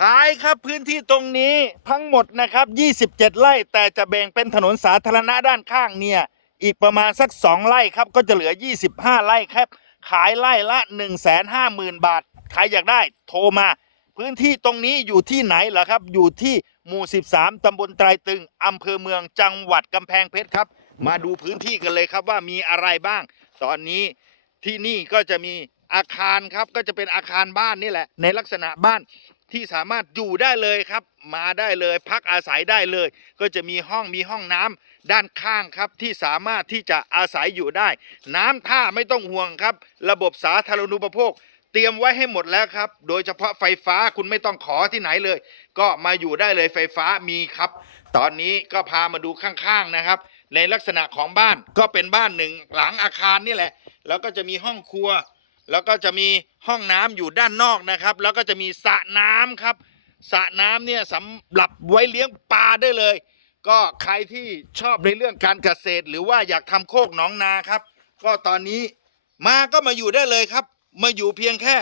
ขายครับพื้นที่ตรงนี้ทั้งหมดนะครับ 27 ไร่แต่จะแบ่งเป็นถนนสาธารณะด้านข้างเนี่ยอีกประมาณสัก 2 ไร่ครับก็จะเหลือ 25 ไร่ครับ ขายไร่ละ 150,000 บาท ใครอยากได้โทรมา พื้นที่ตรงนี้อยู่ที่ไหนเหรอครับ อยู่ที่หมู่ 13 ตำบลไตรตึง อำเภอเมืองจังหวัดกำแพงเพชรครับ มาดูพื้นที่กันเลยครับว่ามีอะไรบ้าง ตอนนี้ที่นี่ก็จะมีอาคารครับก็จะเป็นอาคารบ้านนี่แหละ ในลักษณะบ้าน ที่สามารถอยู่ได้เลยครับ มาได้เลยพักอาศัยได้เลย ก็จะมีห้องมีห้องน้ำด้านข้างครับที่สามารถที่จะอาศัยอยู่ได้ น้ำท่าไม่ต้องห่วงครับ ระบบสาธารณูปโภค เตรียมไว้ให้หมดแล้วครับ โดยเฉพาะไฟฟ้าคุณไม่ต้องขอที่ไหนเลย ก็มาอยู่ได้เลยไฟฟ้ามีครับ ตอนนี้ก็พามาดูข้างๆนะครับ ในลักษณะของบ้านก็เป็นบ้านหนึ่งหลังอาคารนี่แหละ แล้วก็จะมีห้องครัว แล้วก็จะมีห้องน้ำอยู่ด้านนอกนะครับ แล้วก็จะมีสระน้ำครับสระน้ำเนี่ยสำหรับไว้เลี้ยงปลาได้เลย ก็ใครที่ชอบในเรื่องการเกษตร หรือว่าอยากทำโคกหนองนาครับ ก็ตอนนี้มาก็มาอยู่ได้เลยครับ มาอยู่เพียงแค่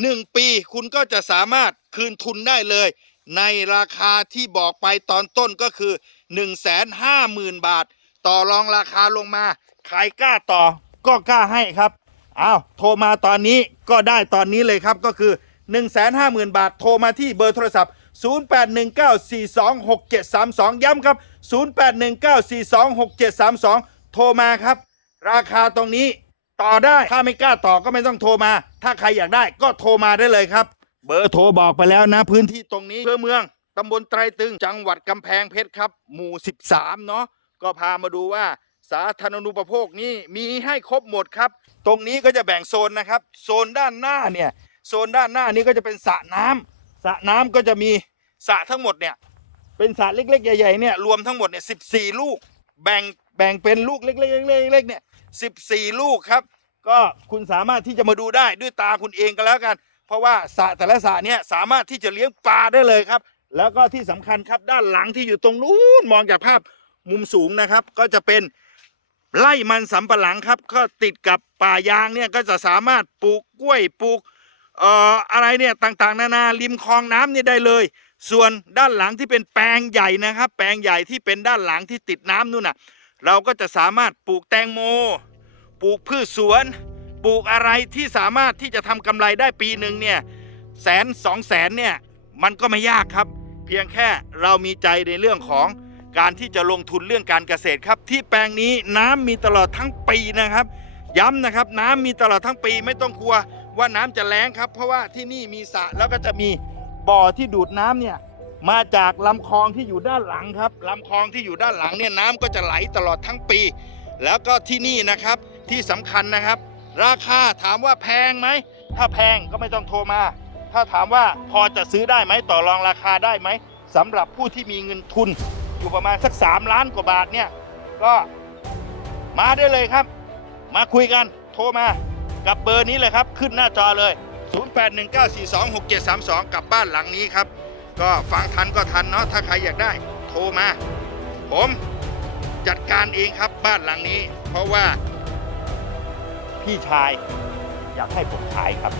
หนึ่งปีคุณก็จะสามารถคืนทุนได้เลย ในราคาที่บอกไปตอนต้นก็คือ 1 5 0 0 0 0 บาท ต่อรองราคาลงมาใครกล้าต่อก็กล้าให้ครับ อ้าวโทรมาตอนนี้ก็ได้ตอนนี้เลยครับก็คือ 150,000 บาท โทรมาที่เบอร์โทรศัพท์ 0819426732 ย้ำครับ 0819426732 โทรมาครับ ราคาตรงนี้ต่อได้ถ้าไม่กล้าต่อก็ไม่ต้องโทรมา ถ้าใครอยากได้ก็โทรมาได้เลยครับ เบอร์โทรบอกไปแล้วนะ พื้นที่ตรงนี้อำเภอเมืองตำบลไตรตึงจังหวัดกำแพงเพชรครับ หมู่ 13 เนาะก็พามาดูว่า สาธารณูปโภคนี้มีให้ครบหมดครับ ตรงนี้ก็จะแบ่งโซนนะครับ โซนด้านหน้าเนี่ยโซนด้านหน้านี้ก็จะเป็นสระน้ำสระน้ำก็จะมีสระทั้งหมดเนี่ยเป็นสระเล็ก ๆ ใหญ่ๆเนี่ยรวมทั้งหมดเนี่ย14ลูก แบ่งแบ่งเป็นลูกเล็กๆเล็กๆเนี่ย14ลูกครับ ก็คุณสามารถที่จะมาดูได้ด้วยตาคุณเองก็แล้วกัน เพราะว่าสระแต่ละสระเนี่ยสามารถที่จะเลี้ยงปลาได้เลยครับ แล้วก็ที่สำคัญครับด้านหลังที่อยู่ตรงนู้นมองจากภาพมุมสูงนะครับ ก็จะเป็น ไร่มันสำปะหลังครับ ก็ติดกับป่ายางเนี่ยก็จะสามารถปลูกกล้วยปลูกเอ่ออะไรเนี่ยต่างๆ นานาริมคลองน้ำเนี่ยได้เลย ส่วนด้านหลังที่เป็นแปลงใหญ่นะครับ แปลงใหญ่ที่เป็นด้านหลังที่ติดน้ำนู่นน่ะเราก็จะสามารถปลูกแตงโม ปลูกพืชสวน ปลูกอะไรที่สามารถที่จะทำกำไรได้ปีหนึ่งเนี่ยแสนสองแสนเนี่ยมันก็ไม่ยากครับ เพียงแค่เรามีใจในเรื่องของ การที่จะลงทุนเรื่องการเกษตรครับ ที่แปลงนี้น้ำมีตลอดทั้งปีนะครับ ย้ำนะครับ น้ำมีตลอดทั้งปีไม่ต้องกลัวว่าน้ำจะแล้งครับ เพราะว่าที่นี่มีสระแล้วก็จะมีบ่อที่ดูดน้ำเนี่ยมาจากลำคลองที่อยู่ด้านหลังครับลำคลองที่อยู่ด้านหลังเนี่ยน้ำก็จะไหลตลอดทั้งปี แล้วก็ที่นี่นะครับที่สำคัญนะครับ ราคาถามว่าแพงไหมถ้าแพงก็ไม่ต้องโทรมา ถ้าถามว่าพอจะซื้อได้ไหมต่อรองราคาได้ไหมสำหรับผู้ที่มีเงินทุน อยู่ประมาณสัก 3 ล้านกว่าบาทเนี่ย ก็มาได้เลยครับ มาคุยกันโทรมากับเบอร์นี้เลยครับ ขึ้นหน้าจอเลย 0819426732 กับบ้านหลังนี้ครับ ก็ฟังทันก็ทันเนาะถ้าใครอยากได้ โทรมา ผมจัดการเองครับบ้านหลังนี้ เพราะว่าพี่ชายอยากให้ผมขายครับ